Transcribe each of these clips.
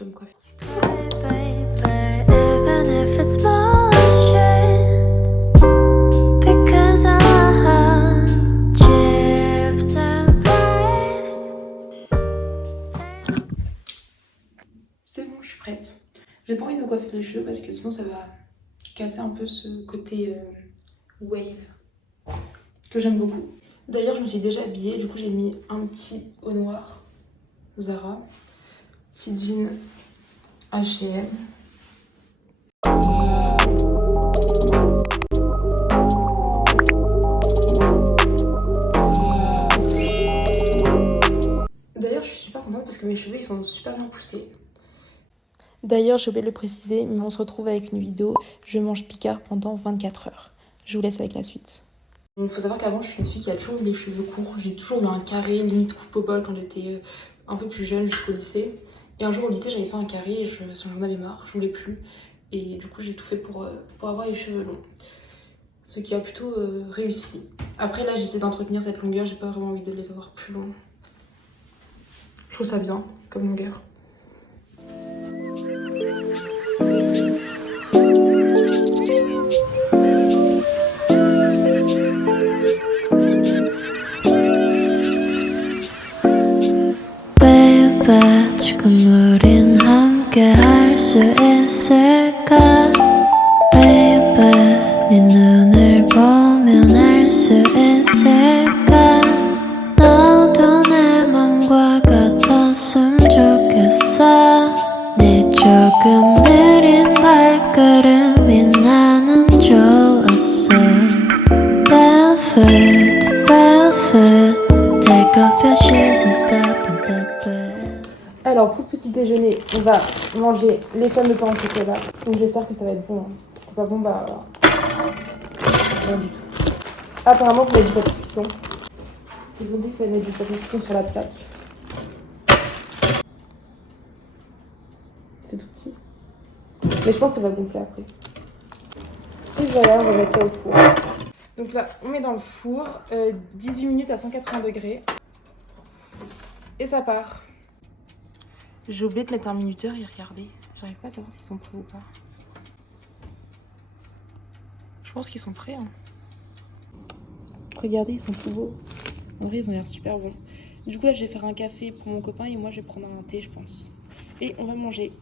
dois me coiffer. C'est bon, je suis prête. J'ai pas envie de me coiffer les cheveux parce que sinon ça va casser un peu ce côté wave que j'aime beaucoup. D'ailleurs, je me suis déjà habillée, du coup j'ai mis un petit haut noir Zara, petit jean H&M. D'ailleurs, je suis super contente parce que mes cheveux ils sont super bien poussés. D'ailleurs, j'ai oublié de le préciser, mais on se retrouve avec une vidéo. Je mange Picard pendant 24 heures. Je vous laisse avec la suite. Il faut savoir qu'avant, je suis une fille qui a toujours eu les cheveux courts. J'ai toujours eu un carré, limite coupe au bol quand j'étais un peu plus jeune jusqu'au lycée. Et un jour au lycée, j'avais fait un carré et j'en avais marre, je voulais plus. Et du coup, j'ai tout fait pour avoir les cheveux longs. Ce qui a plutôt réussi. Après, là, j'essaie d'entretenir cette longueur. J'ai pas vraiment envie de les avoir plus longs. Je trouve ça bien comme longueur. 지금 우린 함께 할 수 있을까 Baby 네 눈을 보면 알 수 있을까 너도 내 맘과 같았으면 좋겠어 네 조금 느린 발걸음이 나는 좋았어 Barefoot, barefoot Take off your shoes and step in the bed Alors pour le petit déjeuner, on va manger les fameux pains au chocolat. Donc j'espère que ça va être bon. Si c'est pas bon, bah rien du tout. Apparemment, vous avez du papier cuisson. Ils ont dit qu'il fallait mettre du papier cuisson sur la plaque. C'est tout petit. Mais je pense que ça va gonfler après. Et voilà, on va mettre ça au four. Donc là, on met dans le four 18 minutes à 180 degrés. Et ça part. J'ai oublié de mettre un minuteur et regarder. J'arrive pas à savoir s'ils sont prêts ou pas. Je pense qu'ils sont prêts. Hein. Regardez, ils sont tout beaux. En vrai, ils ont l'air super bons. Du coup, là, je vais faire un café pour mon copain et moi, je vais prendre un thé, je pense. Et on va manger.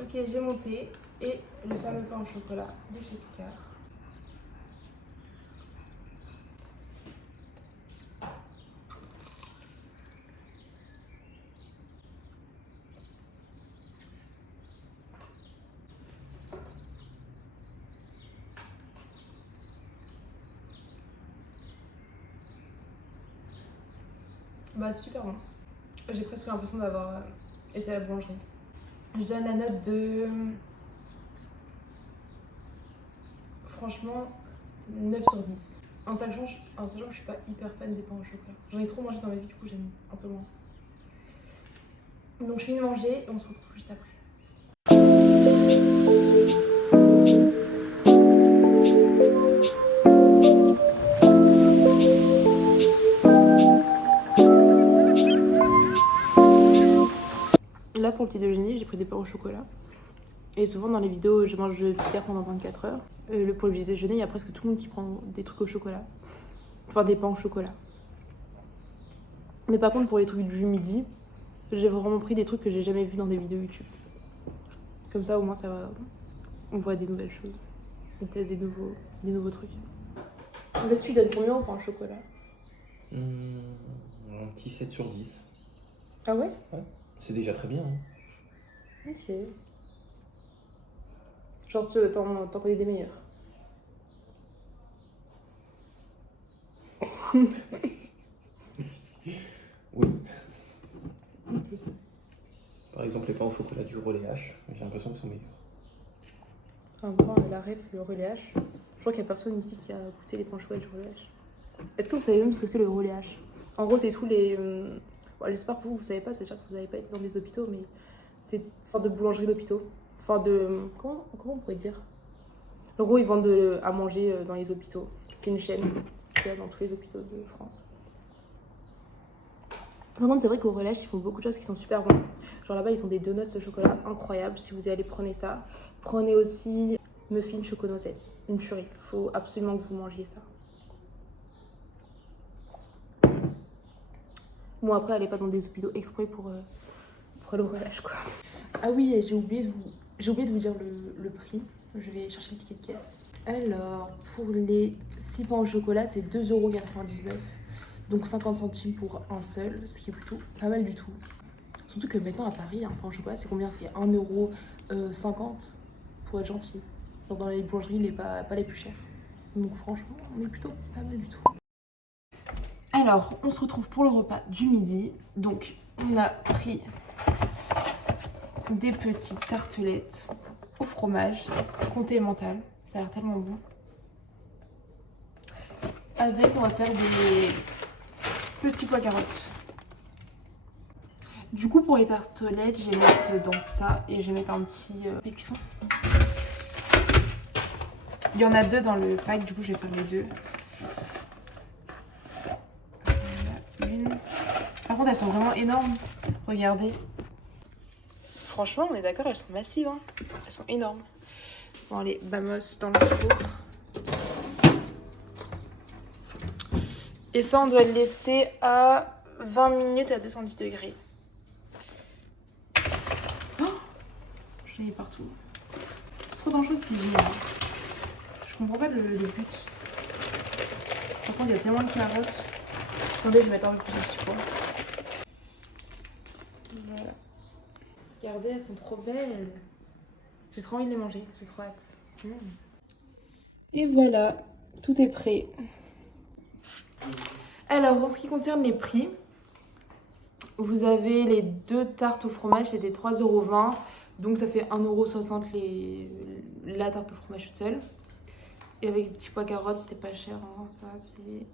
Ok, j'ai mon thé et le fameux pain au chocolat de chez Picard. Bah c'est super bon. J'ai presque l'impression d'avoir été à la boulangerie. Je donne la note de... Franchement, 9 sur 10. En sachant que je suis pas hyper fan des pains au chocolat. J'en ai trop mangé dans ma vie, du coup j'aime un peu moins. Donc je finis de manger et on se retrouve juste après. Là pour le petit déjeuner, j'ai pris des pains au chocolat. Et souvent dans les vidéos, je mange de Picard pendant 24 heures. Pour le petit déjeuner, il y a presque tout le monde qui prend des trucs au chocolat. Enfin des pains au chocolat. Mais par contre pour les trucs du midi, j'ai vraiment pris des trucs que j'ai jamais vus dans des vidéos YouTube. Comme ça au moins ça va, on voit des nouvelles choses. On teste des nouveaux trucs. Là tu donnes combien au pain au chocolat? Un petit 7 sur 10. Ah ouais? Ouais, c'est déjà très bien. Hein. Ok. Genre t'en connais des meilleurs? Oui. Par exemple, les pains au chocolat du Relais H, j'ai l'impression qu'ils sont meilleurs. En même temps, la ref, le relais H. Je crois qu'il n'y a personne ici qui a goûté les pains au chocolat du relais H. Est-ce que vous savez même ce que c'est le relais H? En gros, c'est tous les... Bon, j'espère que vous savez pas, c'est-à-dire que vous n'avez pas été dans des hôpitaux, mais c'est une sorte de boulangerie d'hôpitaux. Enfin, de... Comment on pourrait dire? En gros, ils vendent à manger dans les hôpitaux. C'est une chaîne qu'il y a dans tous les hôpitaux de France. Par contre, c'est vrai qu'au relâche, ils font beaucoup de choses qui sont super bonnes. Genre là-bas, ils ont des donuts de chocolat incroyables. Si vous y allez, prenez ça. Prenez aussi muffin choco noisette. Une tuerie. Faut absolument que vous mangiez ça. Bon, après, allez pas dans des hôpitaux exprès pour le relâche, quoi. Ah oui, et j'ai oublié de vous dire le prix. Je vais chercher le ticket de caisse. Alors, pour les 6 pains au chocolat, c'est 2,99 €. Donc 50 centimes pour un seul, ce qui est plutôt pas mal du tout. Surtout que maintenant à Paris, un pain au chocolat, c'est combien? C'est 1,50 € pour être gentil. Genre dans les boulangeries, pas les plus chers. Donc franchement, on est plutôt pas mal du tout. Alors, on se retrouve pour le repas du midi. Donc, on a pris des petites tartelettes au fromage, comté mental. Ça a l'air tellement bon. Avec, on va faire des petits pois carottes. Du coup, pour les tartelettes, je vais mettre dans ça et je vais mettre un petit cuisson. Il y en a 2 dans le pack, du coup, je vais faire les 2. Une. Par contre, elles sont vraiment énormes. Regardez. Franchement, on est d'accord, elles sont massives. Hein. Elles sont énormes. Bon, allez, vamos dans le four. Et ça, on doit le laisser à 20 minutes à 210 degrés. Oh, j'en ai partout. C'est trop dangereux de cuisiner. Hein. Je comprends pas le but. Par contre, il y a tellement de carottes. Attendez, je vais mettre un peu plus de petits pois. Voilà. Regardez, elles sont trop belles. J'ai trop envie de les manger. J'ai trop hâte. Et voilà, tout est prêt. Alors, en ce qui concerne les prix, vous avez les 2 tartes au fromage, c'était 3,20 €. Donc ça fait 1,60 € la tarte au fromage toute seule. Et avec les petits pois carottes, c'était pas cher. Hein. Ça, c'est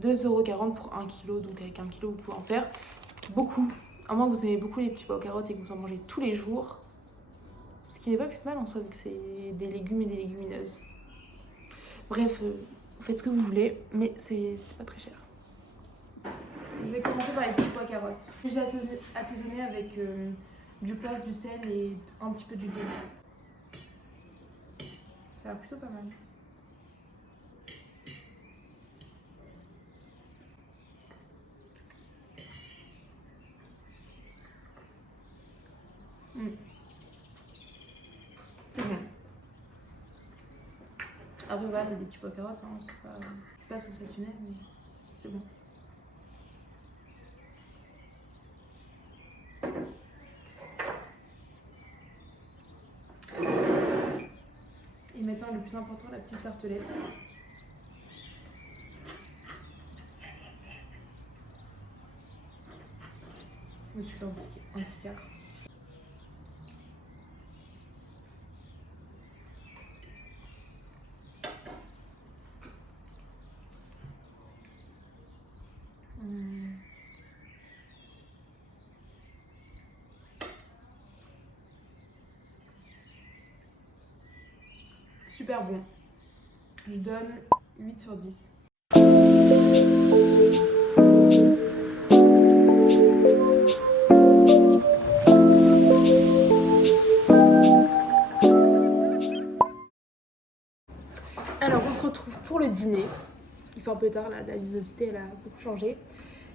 2,40 € pour 1 kg. Donc avec 1 kg, vous pouvez en faire beaucoup. À moins que vous aimez beaucoup les petits pois carottes et que vous en mangez tous les jours. Ce qui n'est pas plus mal en soi, vu que c'est des légumes et des légumineuses. Bref, vous faites ce que vous voulez, mais c'est pas très cher. Je vais commencer par les petits pois carottes. J'ai assaisonné avec du beurre, du sel et un petit peu d'huile d'olive. Ça a l'air plutôt pas mal. C'est bon. Après voilà, c'est des petits pois carottes, hein. C'est pas sensationnel, mais c'est bon. Et maintenant le plus important, la petite tartelette. Je me suis fait un petit quart. Super bon. Je donne 8 sur 10. Alors on se retrouve pour le dîner. Il fait un peu tard, la luminosité elle a beaucoup changé.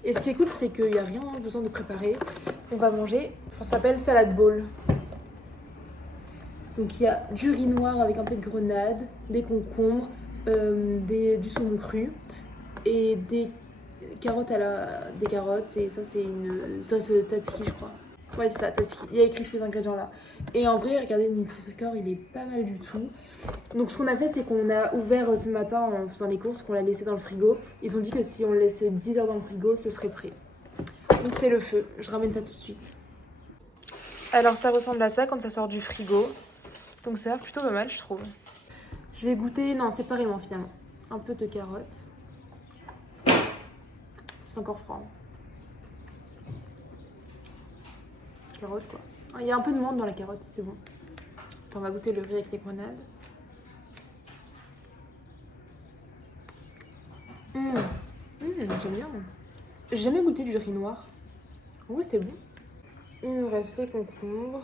Et ce qui est cool, c'est qu'il n'y a rien besoin de préparer. On va manger, ça s'appelle salad bowl. Donc il y a du riz noir avec un peu de grenade, des concombres, du saumon cru et des carottes des carottes. Et ça c'est une sauce tzatziki, je crois. Ouais, c'est ça, tzatziki. Il y a écrit tous les ingrédients là. Et en vrai, regardez, le Nutri-Score, il est pas mal du tout. Donc ce qu'on a fait, c'est qu'on a ouvert ce matin en faisant les courses, qu'on l'a laissé dans le frigo. Ils ont dit que si on le laisse 10 heures dans le frigo, ce serait prêt. Donc c'est le feu. Je ramène ça tout de suite. Alors ça ressemble à ça quand ça sort du frigo. Donc ça a l'air plutôt pas mal, je trouve. Je vais goûter, non, séparément finalement. Un peu de carottes. C'est encore froid. Carotte quoi. Il y a un peu de menthe dans la carotte, c'est bon. Attends, on va goûter le riz avec les grenades. J'aime bien. J'ai jamais goûté du riz noir. En vrai, c'est bon. Il me reste les concombres.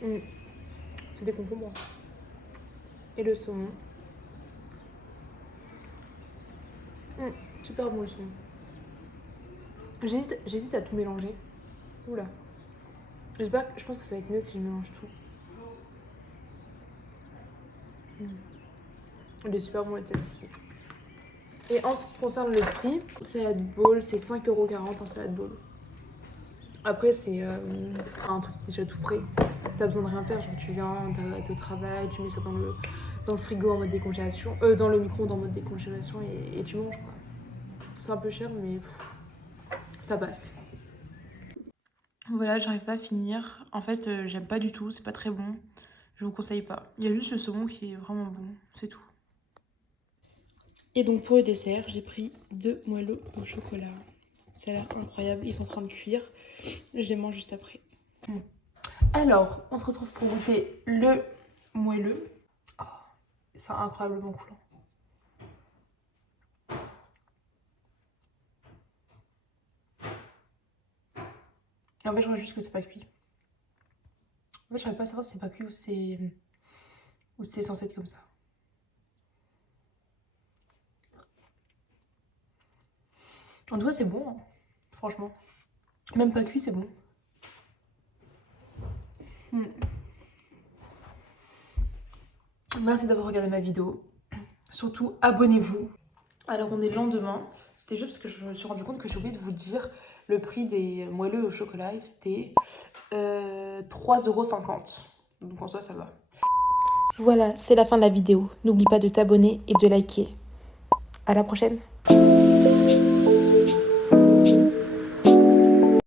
C'est des concombres. Et le saumon. Super bon le saumon. J'hésite à tout mélanger. Oula. Je pense que ça va être mieux si je mélange tout. Il est super bon le tzatziki. Et en ce qui concerne le prix, salade bowl, c'est 5,40€ un salade bowl. Après, c'est un truc déjà tout prêt. T'as besoin de rien faire, genre tu viens, t'es au travail, tu mets ça dans le frigo en mode décongélation, dans le micro-ondes en mode décongélation et tu manges quoi. C'est un peu cher, mais ça passe. Voilà, j'arrive pas à finir. En fait, j'aime pas du tout, c'est pas très bon. Je vous conseille pas. Il y a juste le saumon qui est vraiment bon, c'est tout. Et donc pour le dessert, j'ai pris 2 moelleux au chocolat. Ça a l'air incroyable, ils sont en train de cuire. Je les mange juste après. Alors, on se retrouve pour goûter le moelleux. Oh, c'est incroyablement coulant. Et en fait, je vois juste que c'est pas cuit. En fait, je n'arrive pas à savoir si c'est pas cuit ou si c'est censé être comme ça. En tout cas, c'est bon, hein. Franchement. Même pas cuit, c'est bon. Merci d'avoir regardé ma vidéo. Surtout, abonnez-vous. Alors, on est le lendemain. C'était juste parce que je me suis rendu compte que j'ai oublié de vous dire le prix des moelleux au chocolat. C'était 3,50 €. Donc en soi, ça va. Voilà, c'est la fin de la vidéo. N'oublie pas de t'abonner et de liker. À la prochaine.